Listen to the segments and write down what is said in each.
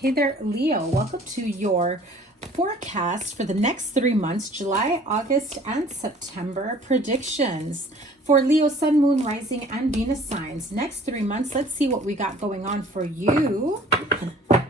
Hey there, Leo. Welcome to your forecast for the next 3 months, July, August, and September predictions for Leo, Sun, Moon, Rising, and Venus signs. Next 3 months, let's see what we got going on for you.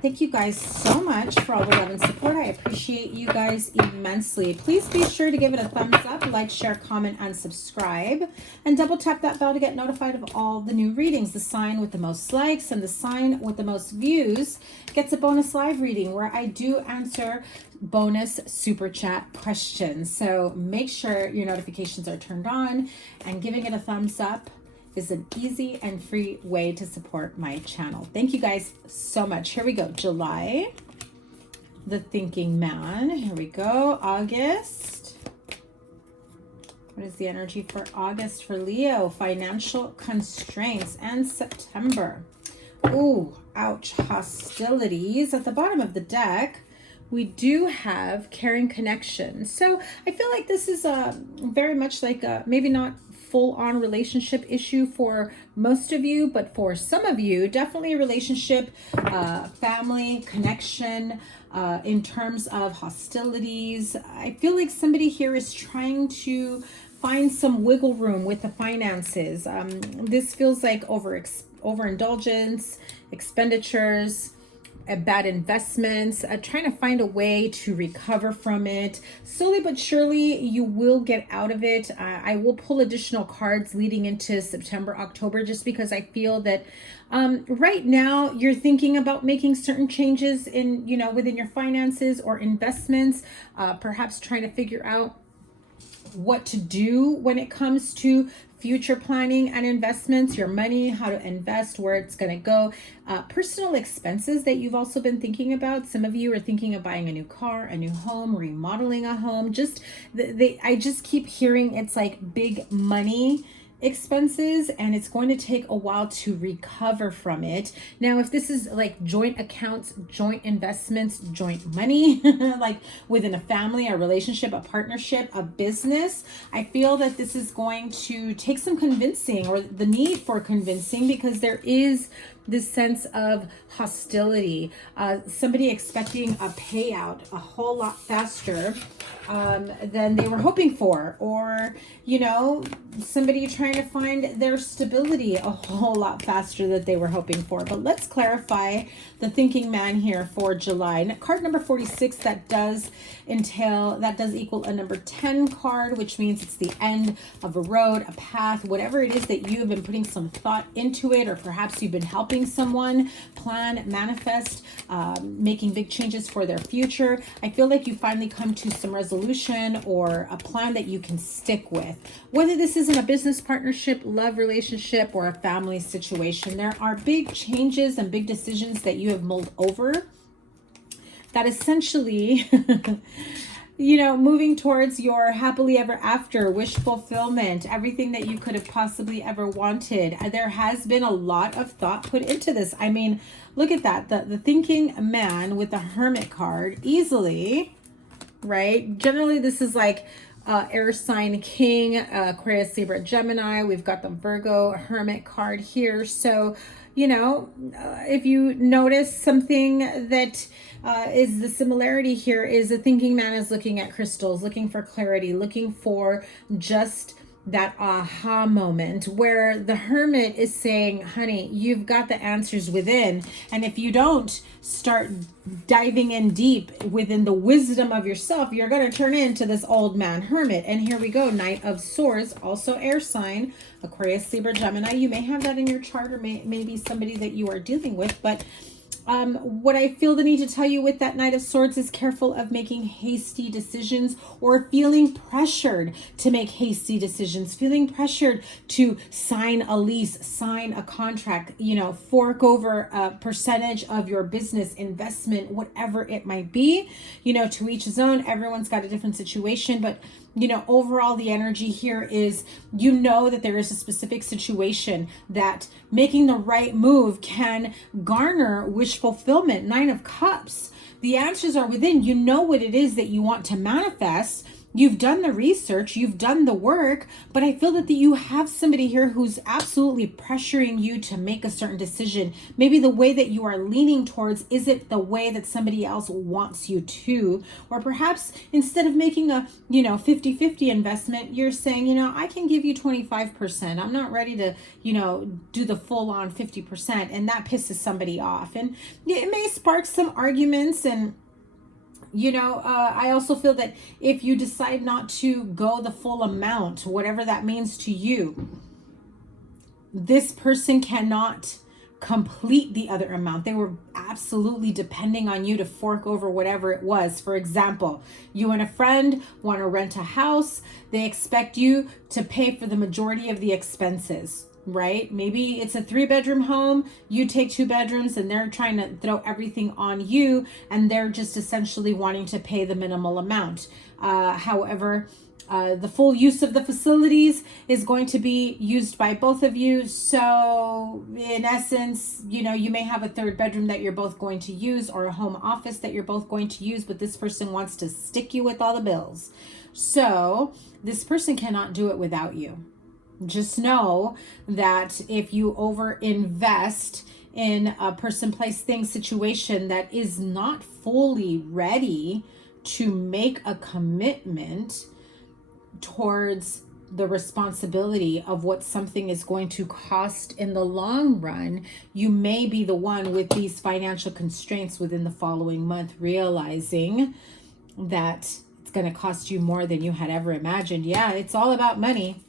Thank you guys so much for all the love and support. I appreciate you guys immensely. Please be sure to give it a thumbs up, like, share, comment, and subscribe. And double tap that bell to get notified of all the new readings. The sign with the most likes and the sign with the most views gets a bonus live reading where I do answer bonus super chat questions. So make sure your notifications are turned on, and giving it a thumbs up is an easy and free way to support my channel. Thank you guys so much. Here we go. July, the thinking man. Here we go. August. What is the energy for August for Leo? Financial constraints. And September. Ooh, ouch. Hostilities. At the bottom of the deck, we do have caring connection. So I feel like this is very much like maybe not full-on relationship issue for most of you, but for some of you, definitely a relationship, family connection, in terms of hostilities. I feel like somebody here is trying to find some wiggle room with the finances. This feels like overindulgence, expenditures, bad investments, trying to find a way to recover from it. Slowly but surely, you will get out of it. I will pull additional cards leading into September, October, just because I feel that right now you're thinking about making certain changes in, within your finances or investments, perhaps trying to figure out what to do when it comes to future planning and investments, your money, how to invest, where it's going to go, personal expenses that you've also been thinking about. Some of you are thinking of buying a new car, a new home, remodeling a home. I just keep hearing it's like big money expenses, and it's going to take a while to recover from it. Now, if this is like joint accounts, joint investments, joint money, like within a family, a relationship, a partnership, a business, I feel that this is going to take some convincing, or the need for convincing, because there is this sense of hostility, somebody expecting a payout a whole lot faster than they were hoping for, or somebody trying to find their stability a whole lot faster than they were hoping for. But let's clarify the thinking man here for July. Now, card number 46, that does equal a number 10 card, which means it's the end of a road, a path, whatever it is that you have been putting some thought into it, or perhaps you've been helping someone plan, manifest, making big changes for their future. I feel like you finally come to some resolution or a plan that you can stick with. Whether this is in a business partnership, love relationship, or a family situation, there are big changes and big decisions that you have mulled over that essentially moving towards your happily ever after, wish fulfillment, everything that you could have possibly ever wanted. There has been a lot of thought put into this. I mean, look at that. The thinking man with the Hermit card easily, right? Generally, this is like air sign king, Aquarius, Libra, Gemini. We've got the Virgo Hermit card here. So, if you notice something that is the similarity here is the thinking man is looking at crystals, looking for clarity, looking for just that aha moment, where the Hermit is saying, honey, you've got the answers within. And if you don't start diving in deep within the wisdom of yourself, you're going to turn into this old man Hermit. And here we go. Knight of Swords, also air sign, Aquarius, Libra, Gemini. You may have that in your chart, or maybe somebody that you are dealing with. But what I feel the need to tell you with that Knight of Swords is careful of making hasty decisions, or feeling pressured to make hasty decisions, feeling pressured to sign a lease, sign a contract, fork over a percentage of your business investment, whatever it might be. To each his own. Everyone's got a different situation, but overall the energy here is, that there is a specific situation that making the right move can garner wish fulfillment. 9 of Cups. The answers are within. You know what it is that you want to manifest. You've done the research, you've done the work, but I feel that you have somebody here who's absolutely pressuring you to make a certain decision. Maybe the way that you are leaning towards isn't the way that somebody else wants you to, or perhaps instead of making a, 50-50 investment, you're saying, I can give you 25%. I'm not ready to, do the full on 50%. And that pisses somebody off. And it may spark some arguments. And I also feel that if you decide not to go the full amount, whatever that means to you, this person cannot complete the other amount. They were absolutely depending on you to fork over whatever it was. For example, you and a friend want to rent a house. They expect you to pay for the majority of the expenses. Right? Maybe it's a 3-bedroom home, you take 2 bedrooms, and they're trying to throw everything on you, and they're just essentially wanting to pay the minimal amount. However, the full use of the facilities is going to be used by both of you. So in essence, you may have a 3rd bedroom that you're both going to use, or a home office that you're both going to use, but this person wants to stick you with all the bills. So this person cannot do it without you. Just know that if you over invest in a person, place, thing situation that is not fully ready to make a commitment towards the responsibility of what something is going to cost in the long run, you may be the one with these financial constraints within the following month, realizing that it's going to cost you more than you had ever imagined. Yeah, it's all about money.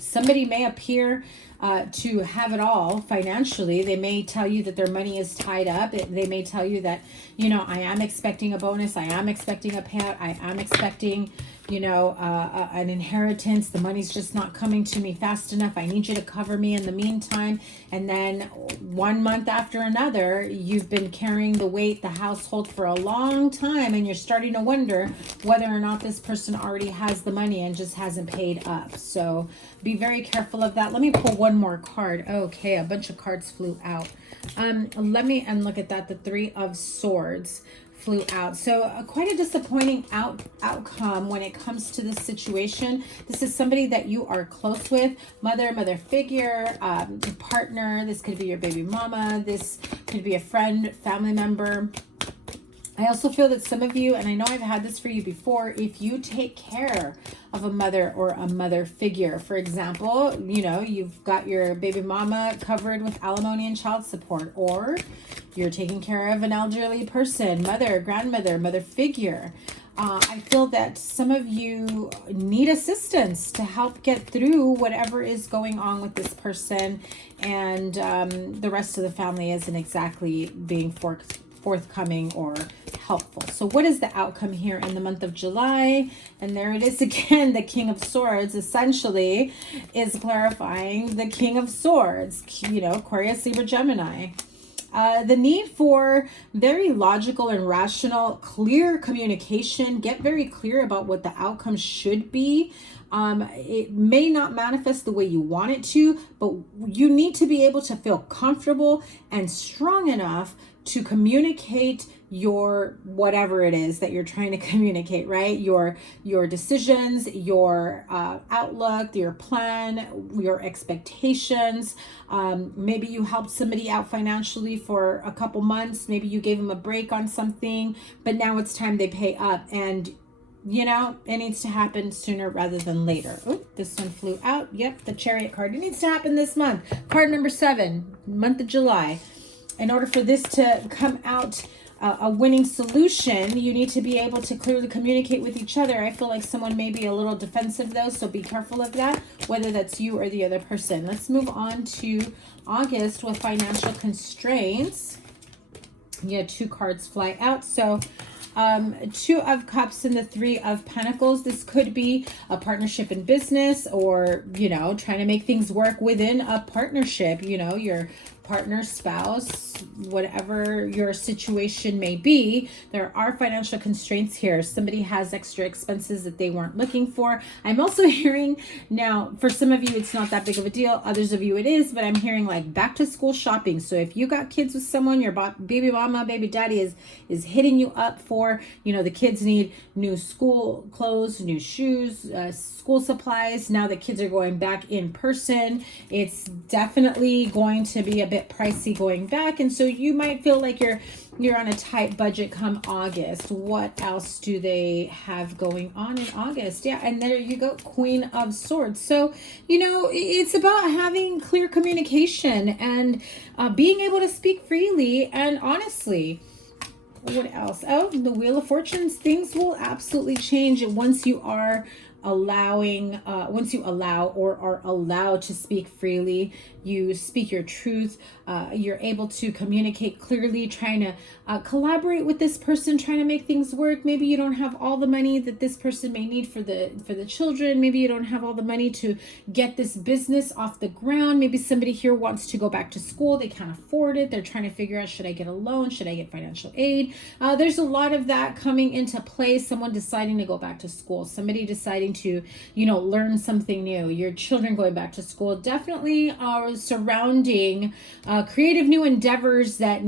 Somebody may appear to have it all financially. They may tell you that their money is tied up. They may tell you that, I am expecting a bonus. I am expecting a payout. I am expecting, an inheritance. The money's just not coming to me fast enough. I need you to cover me in the meantime. And then 1 month after another, you've been carrying the weight, the household for a long time, and you're starting to wonder whether or not this person already has the money and just hasn't paid up. So be very careful of that. Let me pull one more card. Okay, a bunch of cards flew out. Look at that. The 3 of Swords flew out. So quite a disappointing outcome when it comes to this situation. This is somebody that you are close with, mother figure, partner. This could be your baby mama. This could be a friend, family member. I also feel that some of you, and I know I've had this for you before, if you take care of a mother or a mother figure, for example, you've got your baby mama covered with alimony and child support, or you're taking care of an elderly person, mother, grandmother, mother figure. I feel that some of you need assistance to help get through whatever is going on with this person, and the rest of the family isn't exactly being forthcoming or helpful. So what is the outcome here in the month of July? And there it is again. The King of Swords essentially is clarifying the King of Swords, Aquarius, Libra, Gemini. The need for very logical and rational, clear communication. Get very clear about what the outcome should be. It may not manifest the way you want it to, but you need to be able to feel comfortable and strong enough to communicate your whatever it is that you're trying to communicate, right? Your decisions, your outlook, your plan, your expectations. Maybe you helped somebody out financially for a couple months. Maybe you gave them a break on something, but now it's time they pay up, and it needs to happen sooner rather than later. Oh, this one flew out. Yep, the Chariot card. It needs to happen this month. Card number 7, month of July. In order for this to come out a winning solution, you need to be able to clearly communicate with each other. I feel like someone may be a little defensive though, so be careful of that, whether that's you or the other person. Let's move on to August with financial constraints. You had 2 cards fly out. So 2 of Cups and the 3 of Pentacles. This could be a partnership in business, or, trying to make things work within a partnership. Your partner, spouse, whatever your situation may be. There are financial constraints here. Somebody has extra expenses that they weren't looking for. I'm also hearing now, for some of you, it's not that big of a deal. Others of you, it is, but I'm hearing like back to school shopping. So if you got kids with someone, your baby mama, baby daddy is hitting you up for, you know, the kids need new school clothes, new shoes, school supplies. Now the kids are going back in person. It's definitely going to be a bit pricey going back. And so you might feel like you're on a tight budget come August. What else do they have going on in August? Yeah, and there you go, Queen of Swords. So, you know, it's about having clear communication and being able to speak freely and honestly. What else? Oh, the Wheel of Fortunes. Things will absolutely change once you are once you allow or are allowed to speak freely. You speak your truth. You're able to communicate clearly, trying to collaborate with this person, trying to make things work. Maybe you don't have all the money that this person may need for the children. Maybe you don't have all the money to get this business off the ground. Maybe somebody here wants to go back to school. They can't afford it. They're trying to figure out, should I get a loan? Should I get financial aid? There's a lot of that coming into play. Someone deciding to go back to school. Somebody deciding to, you know, learn something new. Your children going back to school. Definitely surrounding creative new endeavors that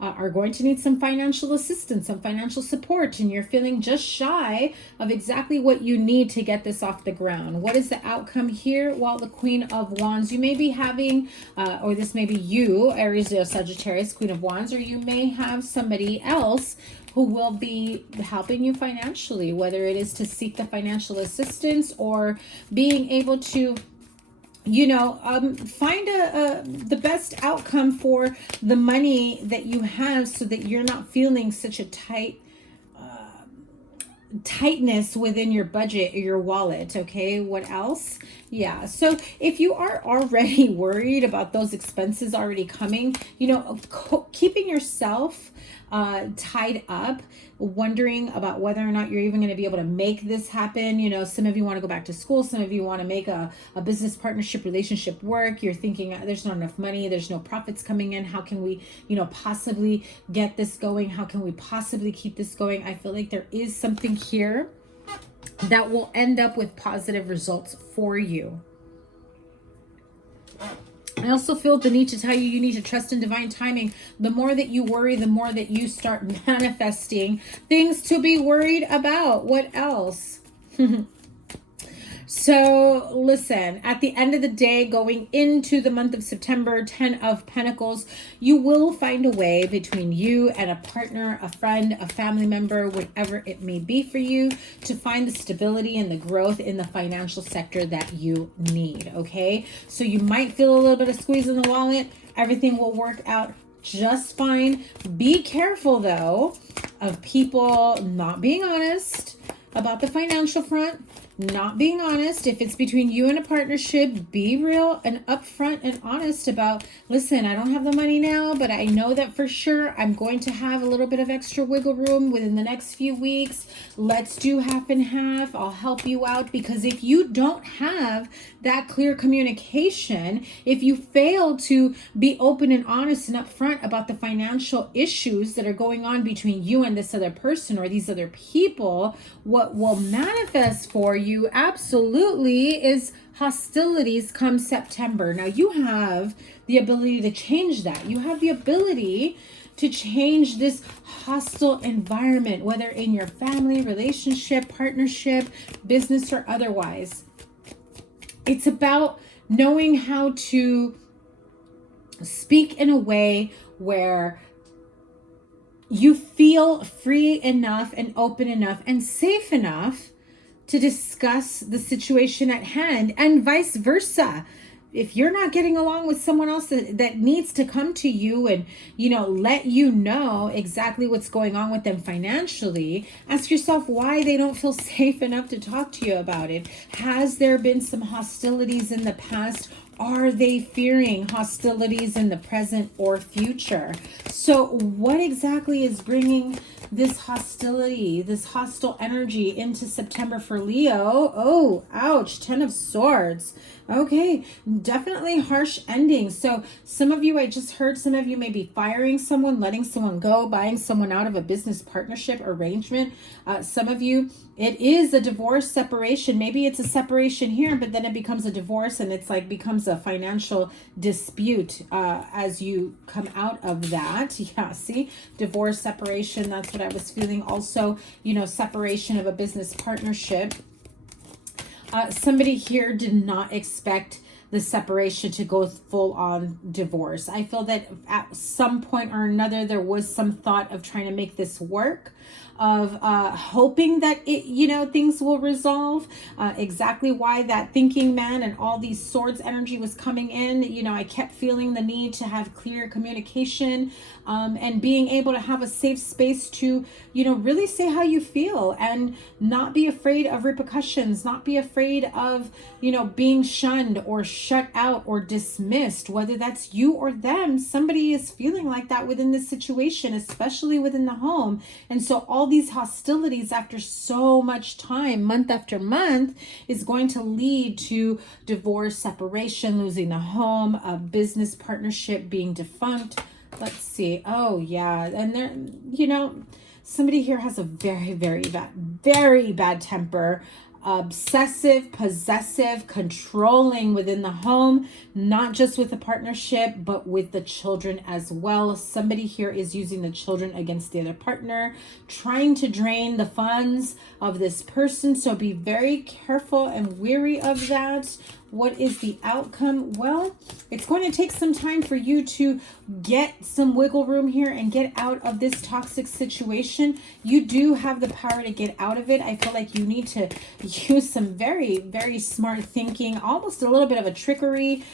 are going to need some financial assistance, some financial support, and you're feeling just shy of exactly what you need to get this off the ground. What is the outcome here? Well, the Queen of Wands. You may be having, or this may be you, Aries, Leo, Sagittarius, Queen of Wands, or you may have somebody else who will be helping you financially, whether it is to seek the financial assistance or being able to, you know, find the best outcome for the money that you have, so that you're not feeling such a tightness within your budget or your wallet. Okay, what else? Yeah, so if you are already worried about those expenses already coming, you know, keeping yourself tied up, wondering about whether or not you're even going to be able to make this happen. You know, some of you want to go back to school. Some of you want to make a business partnership relationship work. You're thinking there's not enough money. There's no profits coming in. How can we, you know, possibly get this going? How can we possibly keep this going? I feel like there is something here that will end up with positive results for you. I also feel the need to tell you need to trust in divine timing. The more that you worry, the more that you start manifesting things to be worried about. What else? So listen, at the end of the day, going into the month of September, 10 of Pentacles, you will find a way between you and a partner, a friend, a family member, whatever it may be for you, to find the stability and the growth in the financial sector that you need, okay? So you might feel a little bit of squeeze in the wallet. Everything will work out just fine. Be careful, though, of people not being honest about the financial front. Not being honest. If it's between you and a partnership, be real and upfront and honest about, listen, I don't have the money now, but I know that for sure I'm going to have a little bit of extra wiggle room within the next few weeks. Let's do half and half. I'll help you out. Because if you don't have that clear communication, if you fail to be open and honest and upfront about the financial issues that are going on between you and this other person or these other people, what will manifest for you absolutely is hostilities come September. Now you have the ability to change that. You have the ability to change this hostile environment, whether in your family, relationship, partnership, business, or otherwise. It's about knowing how to speak in a way where you feel free enough and open enough and safe enough to discuss the situation at hand, and vice versa. If you're not getting along with someone else that needs to come to you and, you know, let you know exactly what's going on with them financially, ask yourself why they don't feel safe enough to talk to you about it. Has there been some hostilities in the past? Are they fearing hostilities in the present or future? So what exactly is bringing this hostility, this hostile energy into September for Leo? Oh, ouch, 10 of Swords. Okay, definitely harsh ending. So some of you, I just heard some of you may be firing someone, letting someone go, buying someone out of a business partnership arrangement. Some of you, it is a divorce separation. Maybe it's a separation here, but then it becomes a divorce and it's like becomes a financial dispute as you come out of that. Yeah, see, divorce, separation, that's what I was feeling. Also, you know, separation of a business partnership. Somebody here did not expect the separation to go full on divorce. I feel that at some point or another, there was some thought of trying to make this work, of hoping that it, you know, things will resolve. Exactly why that thinking man and all these swords energy was coming in. You know, I kept feeling the need to have clear communication and being able to have a safe space to, you know, really say how you feel and not be afraid of repercussions, not be afraid of, you know, being shunned or shut out or dismissed, whether that's you or them. Somebody is feeling like that within this situation, especially within the home. And so all these hostilities after so much time, month after month, is going to lead to divorce, separation, losing the home, a business partnership being defunct. Let's see. Oh, yeah. And there, you know, somebody here has a very, very bad temper. Obsessive, possessive, controlling within the home, not just with the partnership, but with the children as well. Somebody here is using the children against the other partner, trying to drain the funds of this person. So be very careful and wary of that. What is the outcome? Well, it's going to take some time for you to get some wiggle room here and get out of this toxic situation. You do have the power to get out of it. I feel like you need to use some very smart thinking, almost a little bit of a trickery,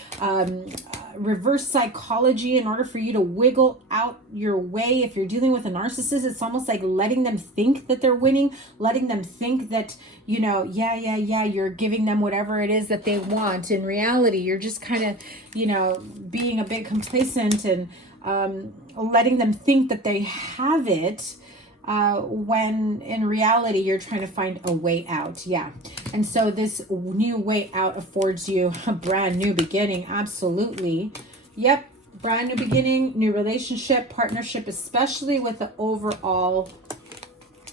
reverse psychology in order for you to wiggle out your way. If you're dealing with a narcissist, it's almost like letting them think that they're winning, letting them think that, you know, yeah, you're giving them whatever it is that they want. In reality, you're just kind of, you know, being a bit complacent and letting them think that they have it, when in reality you're trying to find a way out. Yeah. And so this new way out affords you a brand new beginning. Absolutely. Yep. Brand new beginning, new relationship, partnership, especially with the overall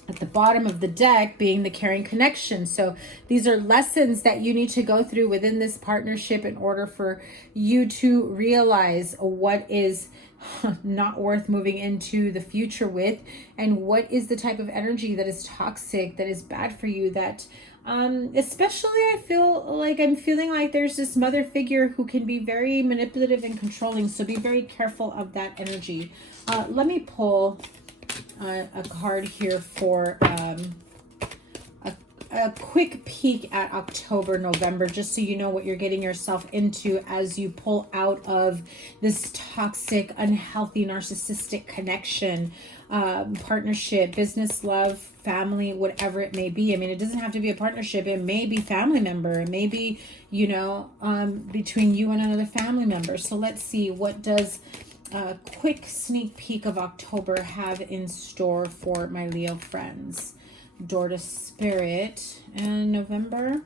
at the bottom of the deck being the caring connection. So these are lessons that you need to go through within this partnership in order for you to realize what is not worth moving into the future with, and what is the type of energy that is toxic, that is bad for you, that especially I feel like I'm feeling like there's this mother figure who can be very manipulative and controlling. So be very careful of that energy. Let me pull a card here for a quick peek at October, November, just so you know what you're getting yourself into as you pull out of this toxic, unhealthy, narcissistic connection, partnership, business, love, family, whatever it may be. I mean, it doesn't have to be a partnership. It may be family member. It may be, you know, between you and another family member. So let's see, what does a quick sneak peek of October have in store for my Leo friends? Door to Spirit and November,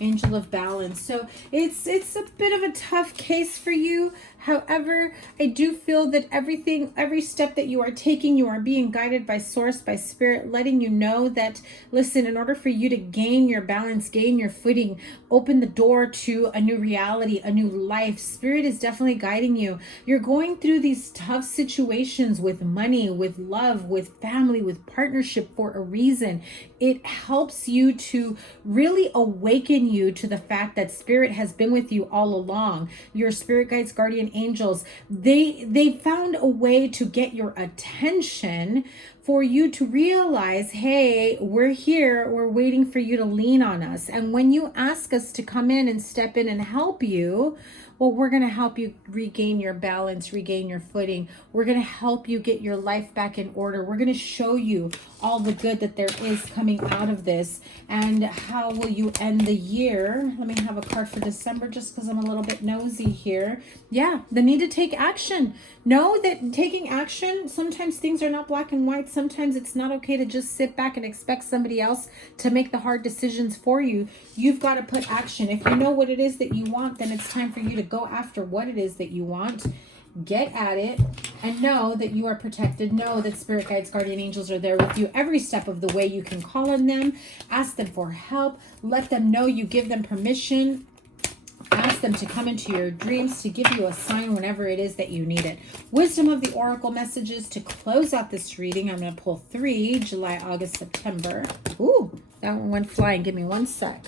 Angel of Balance. So it's a bit of a tough case for you. However, I do feel that every step that you are taking, you are being guided by source, by spirit, letting you know that, listen, in order for you to gain your balance, gain your footing, open the door to a new reality, a new life, spirit is definitely guiding you. You're going through these tough situations with money, with love, with family, with partnership for a reason. It helps you to really awaken you to the fact that spirit has been with you all along. Your spirit guides, guardian angels, they found a way to get your attention for you to realize, hey, we're here, we're waiting for you to lean on us. And when you ask us to come in and step in and help you, Well, we're going to help you regain your balance, regain your footing. We're going to help you get your life back in order. We're going to show you all the good that there is coming out of this. And how will you end the year? Let me have a card for December just because I'm a little bit nosy here. Yeah, the need to take action. Know that taking action, sometimes things are not black and white. Sometimes it's not okay to just sit back and expect somebody else to make the hard decisions for you. You've got to put action. If you know what it is that you want, then it's time for you to go after what it is that you want. Get at it and know that you are protected. Know that spirit guides, guardian angels are there with you every step of the way. You can call on them, ask them for help, let them know you give them permission. Ask them to come into your dreams to give you a sign whenever it is that you need it. Wisdom of the Oracle messages to close out this reading. I'm going to pull 3, July, August, September. Ooh, that one went flying. Give me one sec.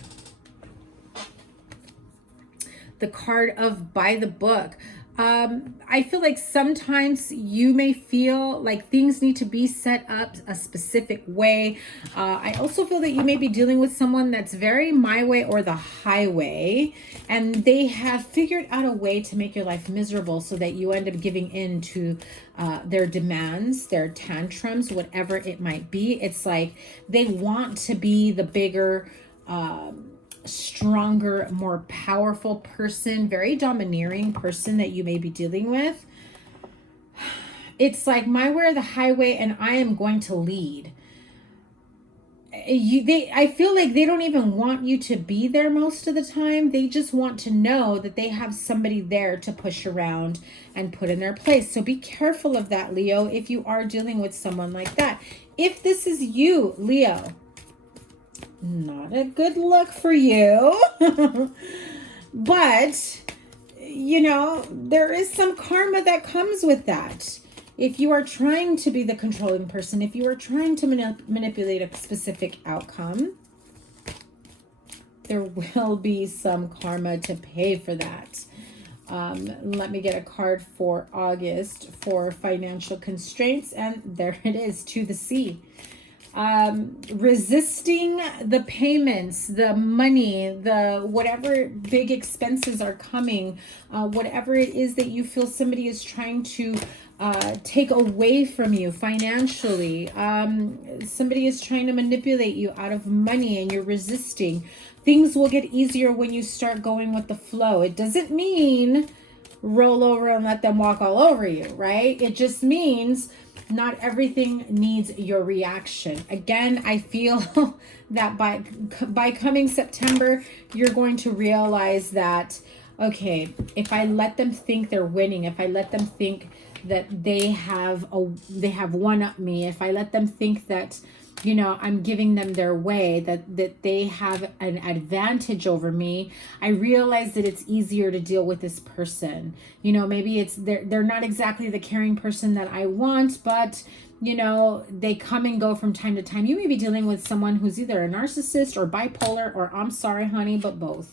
The card of by the book. I feel like sometimes you may feel like things need to be set up a specific way. I also feel that you may be dealing with someone that's very my way or the highway, and they have figured out a way to make your life miserable so that you end up giving in to their demands, their tantrums, whatever it might be. It's like they want to be the bigger, stronger, more powerful person, very domineering person that you may be dealing with. It's like my way or the highway, and I am going to lead. I feel like they don't even want you to be there most of the time. They just want to know that they have somebody there to push around and put in their place. So be careful of that, Leo, if you are dealing with someone like that. If this is you, Leo, not a good look for you. But, you know, there is some karma that comes with that. If you are trying to be the controlling person, if you are trying to manipulate a specific outcome, there will be some karma to pay for that. Let me get a card for August for financial constraints. And there it is, to the sea. Resisting the payments, the money, the whatever big expenses are coming, whatever it is that you feel somebody is trying to take away from you financially. Somebody is trying to manipulate you out of money and you're resisting. Things will get easier when you start going with the flow. It doesn't mean roll over and let them walk all over you, right? It just means not everything needs your reaction. Again, I feel that by coming September, you're going to realize that, okay, if I let them think they're winning, if I let them think that they have one up me, if I let them think that, you know, I'm giving them their way, that they have an advantage over me, I realize that it's easier to deal with this person. You know, maybe it's they're not exactly the caring person that I want, but you know, they come and go from time to time. You may be dealing with someone who's either a narcissist or bipolar, or I'm sorry, honey, but both.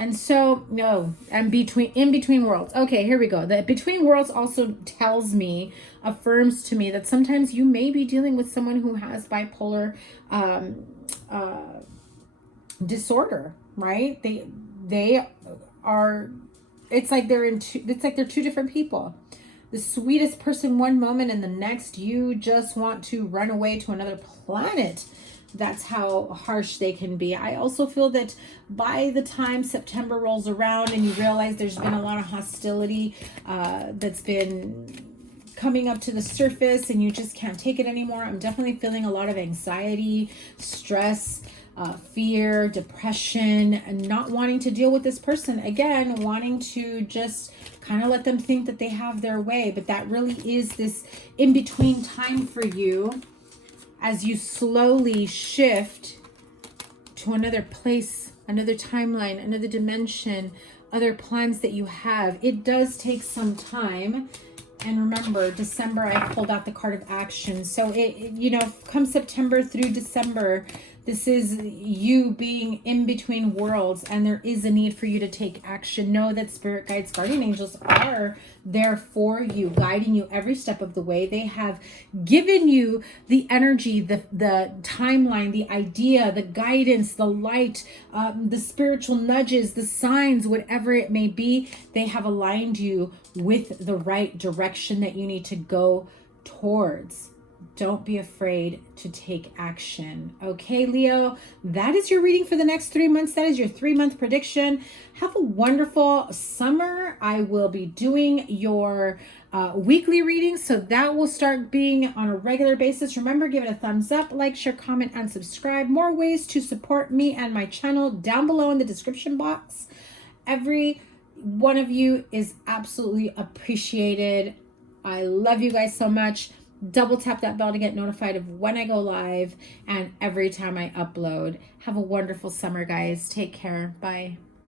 And so, no, and in between worlds. Okay, here we go. The between worlds also tells me, affirms to me that sometimes you may be dealing with someone who has bipolar disorder, right? They are, it's like they're two different people. The sweetest person one moment, and the next you just want to run away to another planet. That's how harsh they can be. I also feel that by the time September rolls around and you realize there's been a lot of hostility that's been coming up to the surface and you just can't take it anymore, I'm definitely feeling a lot of anxiety, stress, fear, depression, and not wanting to deal with this person. Again, wanting to just kind of let them think that they have their way. But that really is this in-between time for you, as you slowly shift to another place, another timeline, another dimension, other plans that you have. It does take some time. And remember, December, I pulled out the card of action. So, you know, come September through December, This is you being in between worlds, and there is a need for you to take action. Know that spirit guides, guardian angels are there for you, guiding you every step of the way. They have given you the energy, the timeline, the idea, the guidance, the light, the spiritual nudges, the signs, whatever it may be. They have aligned you with the right direction that you need to go towards. Don't be afraid to take action. Okay, Leo, that is your reading for the next 3 months. That is your 3-month prediction. Have a wonderful summer. I will be doing your weekly readings, so that will start being on a regular basis. Remember, give it a thumbs up, like, share, comment, and subscribe. More ways to support me and my channel down below in the description box. Every one of you is absolutely appreciated. I love you guys so much. Double tap that bell to get notified of when I go live and every time I upload. Have a wonderful summer, guys. Take care. Bye.